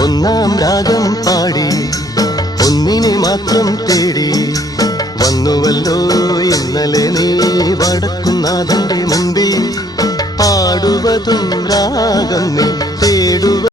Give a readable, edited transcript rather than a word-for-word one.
ഒന്നാം രാഗം പാടി ഒന്നിനെ മാത്രം തേടി വന്നുവല്ലോ ഇന്നലെ നീ വടക്കുന്നാഥന്റെ മുമ്പിൽ പാടുവതും രാഗം നീ തേടുവ